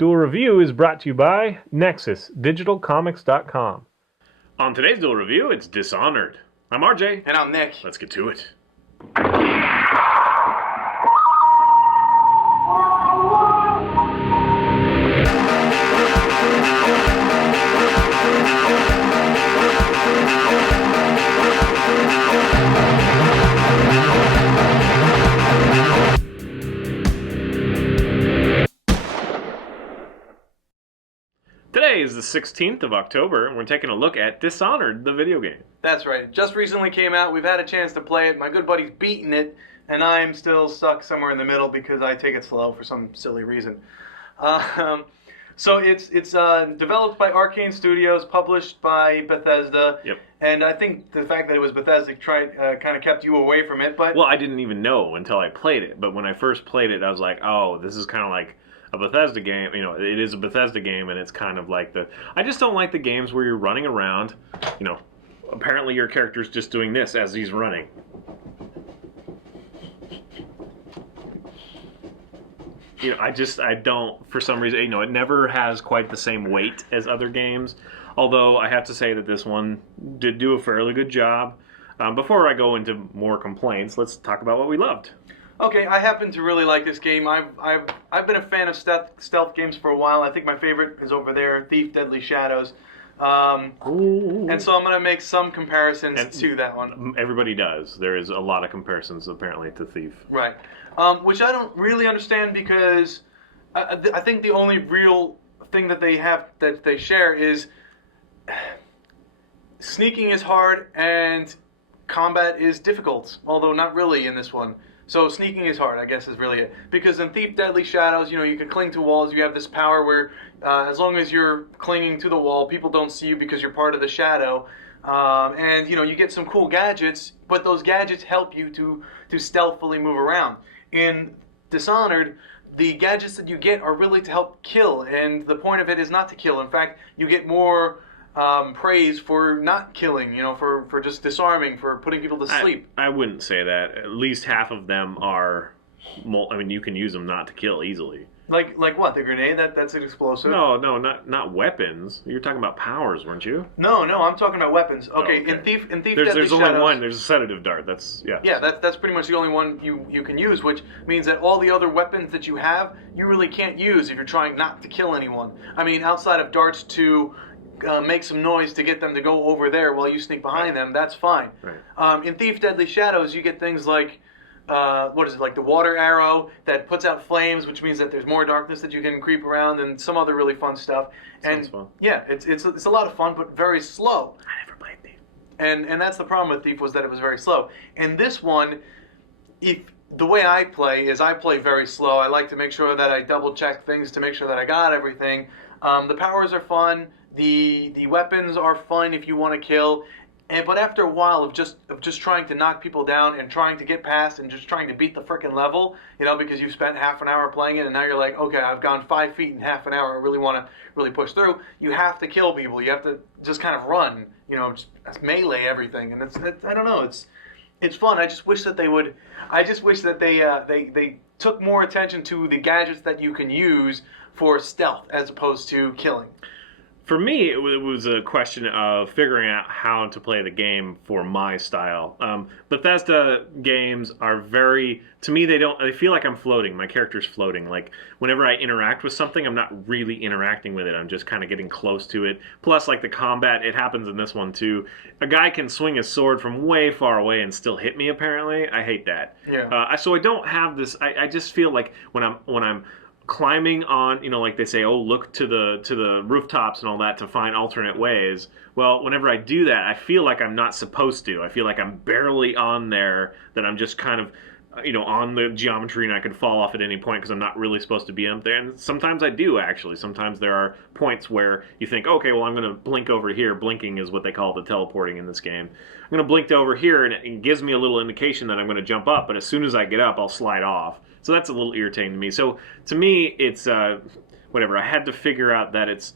Duel Review is brought to you by NexusDigitalComics.com. On today's Duel Review, it's Dishonored. I'm RJ. And I'm Nick. Let's get to it. Today is the 16th of October, and we're taking a look at Dishonored, the video game. That's right. It just recently came out. We've had a chance to play it. My good buddy's beaten it, and I'm still stuck somewhere in the middle because I take it slow for some silly reason. So it's developed by Arcane Studios, published by Bethesda. Yep. And I think the fact that it was Bethesda kind of kept you away from it. But Well, I didn't even know until I played it, but when I first played it, I was like, oh, this is kind of like a Bethesda game. You know, it is a Bethesda game, and it's kind of like I just don't like the games where you're running around. You know, apparently your character's just doing this as he's running. You know, I don't, for some reason, you know, it never has quite the same weight as other games. Although I have to say that this one did do a fairly good job. Before I go into more complaints, let's talk about what we loved. okay, I happen to really like this game. I've been a fan of stealth games for a while. I think my favorite is over there, Thief: Deadly Shadows. And so I'm going to make some comparisons to that one. Everybody does. There is a lot of comparisons, apparently, to Thief. Right. Which I don't really understand because I think the only real thing that they share is sneaking is hard and combat is difficult, although not really in this one. So sneaking is hard, I guess, is really it. Because in Thief: Deadly Shadows, you know, you can cling to walls. You have this power where, as long as you're clinging to the wall, people don't see you because you're part of the shadow. And you know, you get some cool gadgets, but those gadgets help you to stealthily move around. In Dishonored, the gadgets that you get are really to help kill, and the point of it is not to kill. In fact, you get more praise for not killing, you know, for just disarming, for putting people to sleep. I wouldn't say that. At least half of them are, I mean, you can use them not to kill easily. Like what? The grenade? That's an explosive? No, not weapons. You're talking about powers, weren't you? No, I'm talking about weapons. Okay, Oh, okay. in Thief Deadly There's only Shadows, one. There's a sedative dart. Yeah, that's pretty much the only one you can use, which means that all the other weapons that you have, you really can't use if you're trying not to kill anyone. I mean, outside of darts to make some noise to get them to go over there while you sneak behind them, that's fine. Right. In Thief: Deadly Shadows, you get things like, what is it, like the water arrow that puts out flames, which means that there's more darkness that you can creep around, and some other really fun stuff. Sounds fun. Yeah, it's a lot of fun, but very slow. I never played Thief. And that's the problem with Thief, was that it was very slow. In this one, the way I play very slow. I like to make sure that I double check things to make sure that I got everything. The powers are fun. The weapons are fun if you want to kill. But after a while of just trying to knock people down and trying to get past and just trying to beat the frickin' level, you know, because you've spent half an hour playing it and now you're like, okay, I've gone 5 feet in half an hour. I really want to really push through. You have to kill people. You have to just kind of run, you know, just melee everything. And I don't know, it's fun. I just wish that they took more attention to the gadgets that you can use for stealth as opposed to killing. For me, it was a question of figuring out how to play the game for my style. Bethesda games are very, to me, they feel like I'm floating. My character's floating. Like, whenever I interact with something, I'm not really interacting with it. I'm just kind of getting close to it. Plus, like the combat, it happens in this one too. A guy can swing his sword from way far away and still hit me, apparently. I hate that. Yeah. So I don't have this, I just feel like when I'm climbing on, you know, like they say, oh, look to the rooftops and all that to find alternate ways. Well, whenever I do that, I feel like I'm not supposed to. I feel like I'm barely on there, that I'm just kind of, you know, on the geometry and I could fall off at any point because I'm not really supposed to be up there. And sometimes I do, actually. Sometimes there are points where you think, okay, well, I'm going to blink over here. Blinking is what they call the teleporting in this game. I'm going to blink over here, and it gives me a little indication that I'm going to jump up. But as soon as I get up, I'll slide off. So that's a little irritating to me. So to me, it's whatever. I had to figure out that it's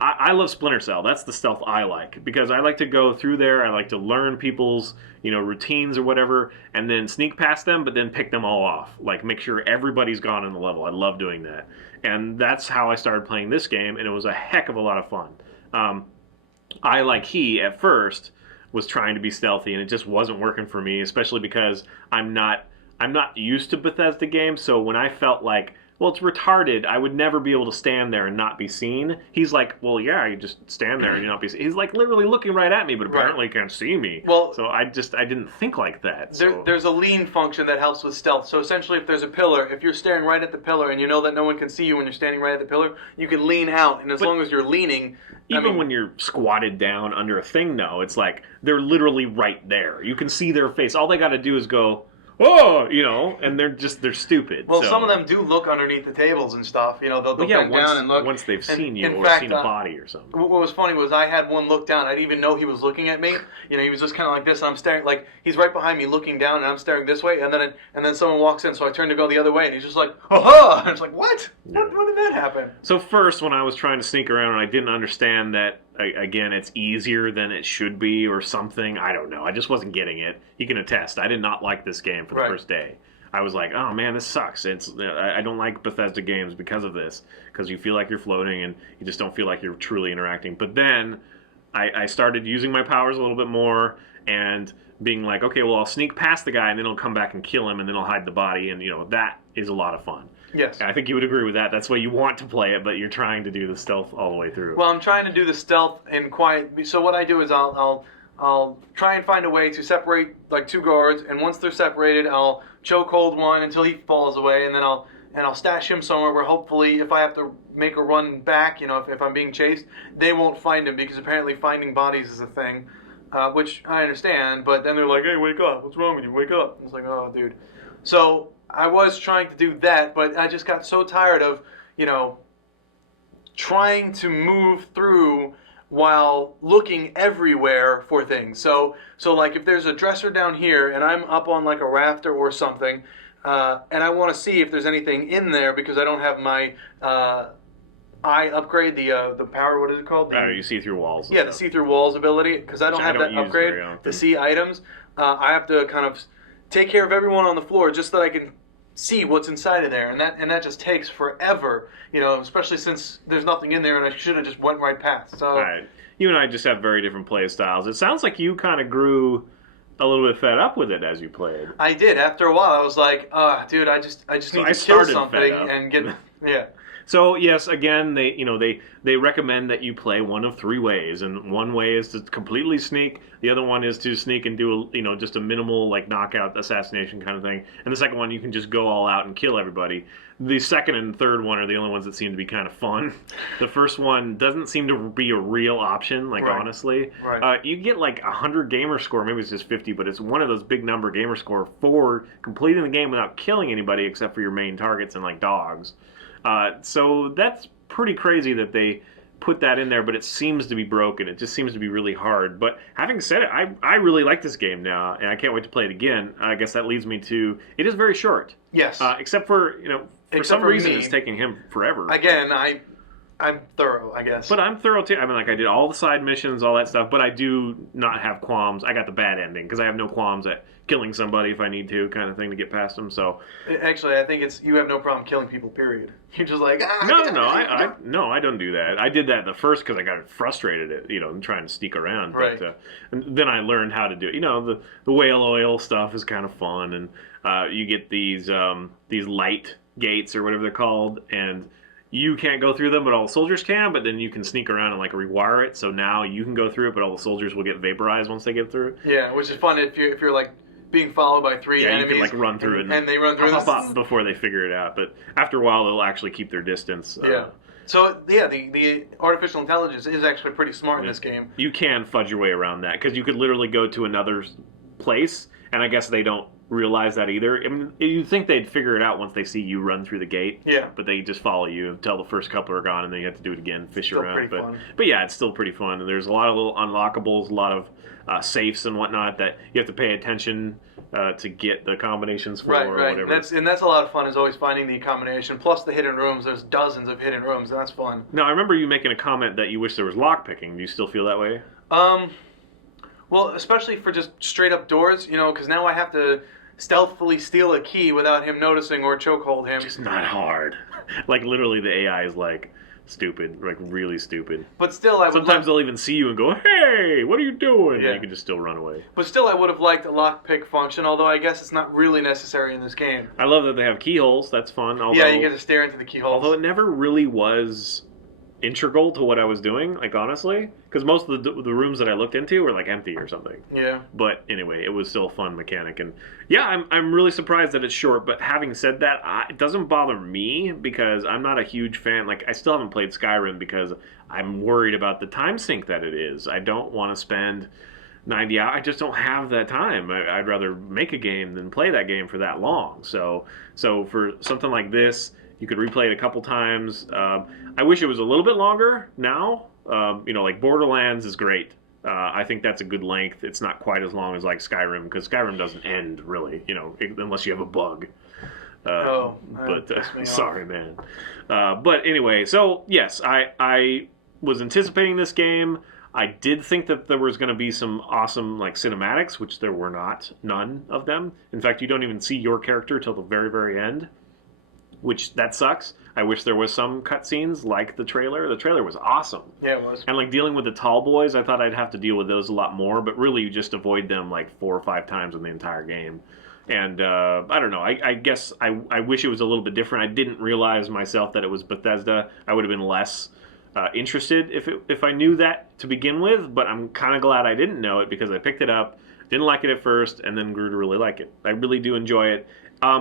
I love Splinter Cell. That's the stealth I like because I like to go through there. I like to learn people's routines or whatever, and then sneak past them, but then pick them all off. Like make sure everybody's gone in the level. I love doing that, and that's how I started playing this game, and it was a heck of a lot of fun. I like he at first was trying to be stealthy, and it just wasn't working for me, especially because I'm not used to Bethesda games. So when I felt like, well, it's retarded, I would never be able to stand there and not be seen. He's like, well, yeah, you just stand there and you not be seen. He's like literally looking right at me, but apparently he can't see me. Well, so I didn't think like that. So. There's a lean function that helps with stealth. So essentially, if there's a pillar, if you're staring right at the pillar and you know that no one can see you when you're standing right at the pillar, you can lean out, and as long as you're leaning, even when you're squatted down under a thing, though, it's like they're literally right there. You can see their face. All they got to do is go, oh, and they're stupid. Well, so. some of them do look underneath the tables and stuff. They'll bend down and look. Once they've seen you in or fact, seen a body or something. What was funny was I had one look down. I didn't even know he was looking at me. He was just kind of like this, and I'm staring. Like he's right behind me, looking down, and I'm staring this way. And then someone walks in, so I turn to go the other way, and he's just like, "Aha!" And it's like, "What? Yeah. When did that happen?" So first, when I was trying to sneak around, and I didn't understand that. Again, it's easier than it should be or something. I don't know. I just wasn't getting it. You can attest. I did not like this game for the first day. I was like, oh man, this sucks. I don't like Bethesda games because of this. Because you feel like you're floating and you just don't feel like you're truly interacting. But then I started using my powers a little bit more and being like, okay, well, I'll sneak past the guy and then I'll come back and kill him and then I'll hide the body. And, that is a lot of fun. Yes. I think you would agree with that. That's why you want to play it, but you're trying to do the stealth all the way through. Well, I'm trying to do the stealth and quiet. So what I do is I'll try and find a way to separate like two guards, and once they're separated, I'll chokehold one until he falls away, and then I'll stash him somewhere where hopefully if I have to make a run back, if I'm being chased, they won't find him because apparently finding bodies is a thing, which I understand. But then they're like, "Hey, wake up! What's wrong with you? Wake up!" It's like, "Oh, dude." So I was trying to do that, but I just got so tired of, trying to move through while looking everywhere for things. So like if there's a dresser down here and I'm up on like a rafter or something, and I want to see if there's anything in there because I don't have my eye upgrade, the power, what is it called? You see through walls. Yeah, the see-through walls ability, because I don't have that upgrade to see items. I have to kind of take care of everyone on the floor just so that I can see what's inside of there, and that just takes forever, especially since there's nothing in there and I should have just went right past. So all right. You and I just have very different play styles. It sounds like you kind of grew a little bit fed up with it as you played. I did. After a while, I was like, dude, I just need to kill something and get yeah. So yes, again, they recommend that you play one of three ways, and one way is to completely sneak. The other one is to sneak and do just a minimal like knockout assassination kind of thing. And the second one, you can just go all out and kill everybody. The second and third one are the only ones that seem to be kind of fun. The first one doesn't seem to be a real option, like right. Honestly. Right. You get like 100 gamer score, maybe it's just 50, but it's one of those big number gamer score for completing the game without killing anybody except for your main targets and like dogs. So that's pretty crazy that they put that in there, but it seems to be broken. It just seems to be really hard. But having said it, I really like this game now, and I can't wait to play it again. I guess that leads me to, it is very short. Yes. Except for, for some reason me, it's taking him forever. Again, I'm thorough, I guess. But I'm thorough too. I mean, like I did all the side missions, all that stuff, but I do not have qualms. I got the bad ending because I have no qualms at killing somebody if I need to, kind of thing, to get past them. So actually, I think it's you have no problem killing people. Period. You're just like no, I don't do that. I did that the first because I got frustrated at trying to sneak around. Right. But and then I learned how to do it. The whale oil stuff is kind of fun, and you get these light gates or whatever they're called, and you can't go through them, but all the soldiers can. But then you can sneak around and like rewire it, so now you can go through it, but all the soldiers will get vaporized once they get through it. Yeah, which is fun if you're like being followed by three enemies. You can like run through it, and they run through this before they figure it out. But after a while, they'll actually keep their distance. Yeah. So yeah, the artificial intelligence is actually pretty smart in this game. You can fudge your way around that because you could literally go to another place, and I guess they don't realize that either. I mean, you'd think they'd figure it out once they see you run through the gate. Yeah. But they just follow you until the first couple are gone, and then you have to do it again, fish still around. Pretty fun. But yeah, it's still pretty fun. And there's a lot of little unlockables, a lot of safes and whatnot that you have to pay attention to get the combinations for Right, or right. whatever. And that's a lot of fun, is always finding the combination. Plus the hidden rooms. There's dozens of hidden rooms, and that's fun. Now, I remember you making a comment that you wish there was lockpicking. Do you still feel that way? Well, especially for just straight up doors, because now I have to stealthily steal a key without him noticing or chokehold him. It's not hard. Like, literally, the AI is, like, stupid. Like, really stupid. But still, I would Sometimes they'll even see you and go, hey, what are you doing? Yeah. And you can just still run away. But still, I would have liked a lockpick function, although I guess it's not really necessary in this game. I love that they have keyholes. That's fun. Although, Yeah, you get to stare into the keyholes. Although it never really was integral to what I was doing, like, honestly. Because most of the rooms that I looked into were, like, empty or something. Yeah. But anyway, it was still a fun mechanic. And yeah, I'm really surprised that it's short. But having said that, it doesn't bother me because I'm not a huge fan. Like, I still haven't played Skyrim because I'm worried about the time sink that it is. I don't want to spend 90 hours. I just don't have that time. I'd rather make a game than play that game for that long. So for something like this, you could replay it a couple times. I wish it was a little bit longer now. Like Borderlands is great. I think that's a good length. It's not quite as long as like Skyrim, because Skyrim doesn't end really, unless you have a bug. Sorry, man. But anyway, so yes, I was anticipating this game. I did think that there was going to be some awesome like cinematics, which there were none of them. In fact, you don't even see your character till the very, very end, which that sucks. I wish there was some cutscenes like the trailer. The trailer was awesome. Yeah, it was. And like dealing with the tall boys, I thought I'd have to deal with those a lot more, but really you just avoid them like 4 or 5 times in the entire game. And I don't know. I guess I wish it was a little bit different. I didn't realize myself that it was Bethesda. I would have been less interested if I knew that to begin with, but I'm kind of glad I didn't know it because I picked it up, didn't like it at first, and then grew to really like it. I really do enjoy it.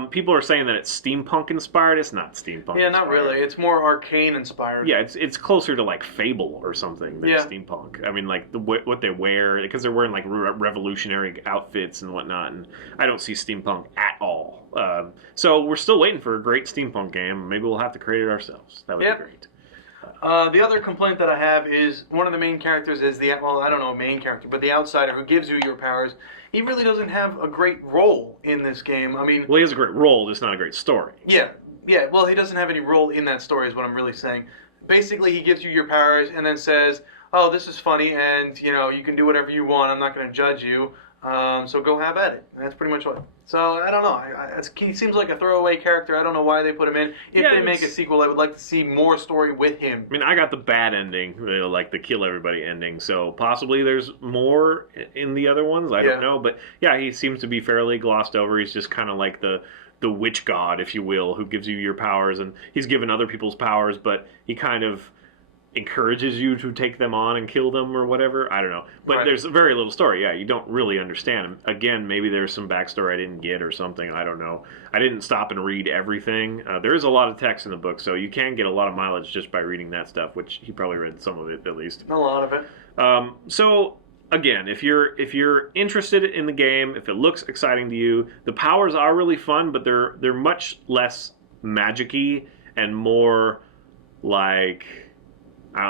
People are saying that it's steampunk inspired. It's not steampunk. Yeah, inspired. not really. It's more arcane inspired. Yeah, it's closer to like Fable or something than Yeah. steampunk. I mean, like what they wear, because they're wearing like revolutionary outfits and whatnot, and I don't see steampunk at all. So we're still waiting for a great steampunk game. Maybe we'll have to create it ourselves. That would be great. The other complaint that I have is one of the main characters is I don't know a main character, but the outsider who gives you your powers. He really doesn't have a great role in this game. I mean, Well, he has a great role, just not a great story. yeah. Well, he doesn't have any role in that story, is what I'm really saying. Basically, he gives you your powers and then says, "Oh, this is funny, and you can do whatever you want. I'm not going to judge you. So go have at it." And that's pretty much what. So I don't know. He seems like a throwaway character. I don't know why they put him in. If they make a sequel, I would like to see more story with him. I mean, I got the bad ending, like the kill everybody ending. So possibly there's more in the other ones. I don't know, but yeah, he seems to be fairly glossed over. He's just kind of like the witch god, if you will, who gives you your powers, and he's given other people's powers, but he kind of encourages you to take them on and kill them or whatever. I don't know. But there's very little story. Yeah, you don't really understand him. Again, maybe there's some backstory I didn't get or something. I don't know. I didn't stop and read everything. There is a lot of text in the book, so you can get a lot of mileage just by reading that stuff, which he probably read some of it at least. A lot of it. So again, if you're interested in the game, if it looks exciting to you, the powers are really fun, but they're much less magic-y and more like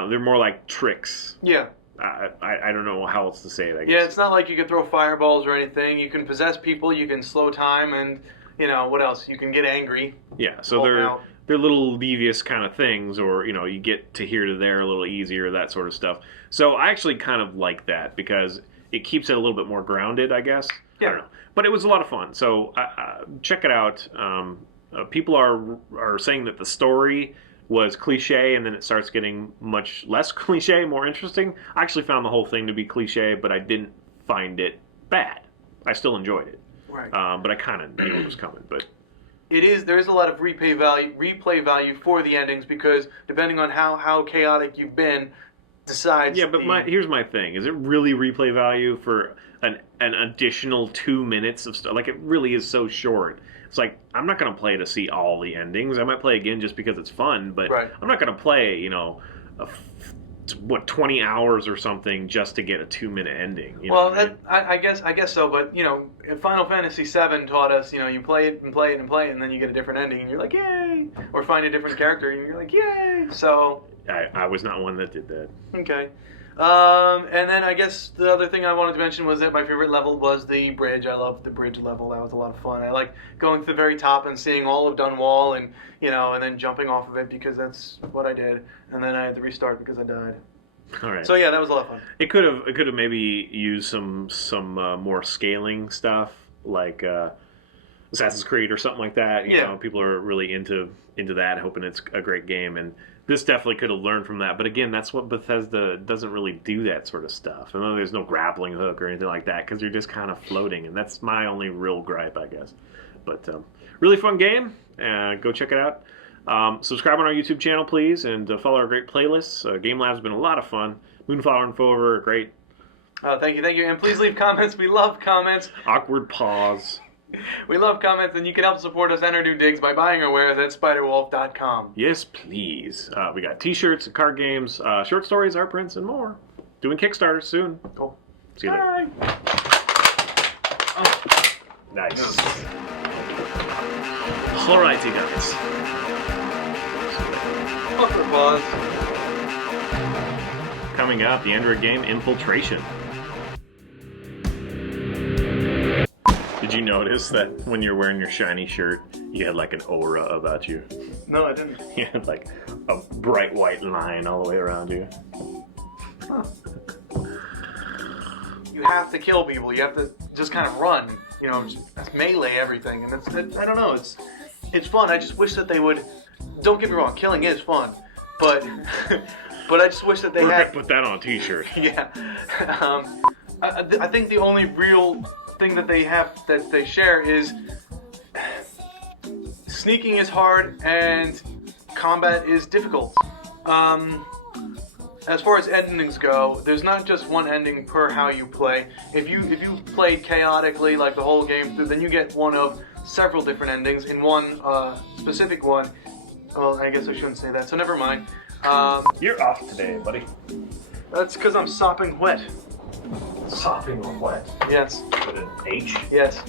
they're more like tricks. Yeah. I don't know how else to say it. I guess. Yeah, it's not like you can throw fireballs or anything. You can possess people, you can slow time, and, what else? You can get angry. Yeah, so they're little devious kind of things, or, you get to here to there a little easier, that sort of stuff. So I actually kind of like that because it keeps it a little bit more grounded, I guess. Yeah. I don't know. But it was a lot of fun. So check it out. People are saying that the story was cliche, and then it starts getting much less cliche, more interesting. I actually found the whole thing to be cliche, but I didn't find it bad. I still enjoyed it. Right. But I kind of knew it was coming. But there is a lot of replay value for the endings, because depending on how chaotic you've been, decides. Yeah, but here's my thing: is it really replay value for an additional 2 minutes of stuff? Like, it really is so short. It's like, I'm not going to play to see all the endings. I might play again just because it's fun, but I'm not going to play, 20 hours or something just to get a 2-minute ending. I guess so, but Final Fantasy VII taught us, you play it and play it and play it, and then you get a different ending, and you're like, yay! Or find a different character, and you're like, yay! So I was not one that did that. okay. And then I guess the other thing I wanted to mention was that my favorite level was the bridge. I loved the bridge level. That was a lot of fun. I like going to the very top and seeing all of Dunwall and, and then jumping off of it because that's what I did. And then I had to restart because I died. All right. So yeah, that was a lot of fun. It could have maybe used some more scaling stuff like Assassin's Creed or something like that. You know, people are really into that, hoping it's a great game, and this definitely could have learned from that. But again, that's what Bethesda doesn't really do, that sort of stuff. I know there's no grappling hook or anything like that because you're just kind of floating, and that's my only real gripe, I guess. But really fun game. Go check it out. Subscribe on our YouTube channel, please, and follow our great playlists. Game Lab's been a lot of fun. Moonflower and Fover, great. Thank you. And please leave comments. We love comments. Awkward pause. We love comments, and you can help support us and our new digs by buying our wares at spiderwolf.com. Yes, please. We got t-shirts, card games, short stories, art prints, and more. Doing Kickstarters soon. Cool. See you later. Oh. Nice. Alrighty, guys. Awkward pause. Coming up, the Android game Infiltration. Did you notice that when you're wearing your shiny shirt, you had like an aura about you? No, I didn't. You had like a bright white line all the way around you. Huh. You have to kill people. You have to just kind of run. Just melee everything, and it's I don't know. It's fun. I just wish that they would. Don't get me wrong, killing is fun, but but I just wish that they We're had. gonna put that on a t-shirt. Yeah. I think the only real thing that they have that they share is sneaking is hard and combat is difficult. As far as endings go, there's not just one ending per how you play. If you play chaotically like the whole game through, then you get one of several different endings in one specific one. Well, I guess I shouldn't say that, so never mind. You're off today, buddy. That's because I'm sopping wet. Sopping wet. Yes. With an H? Yes.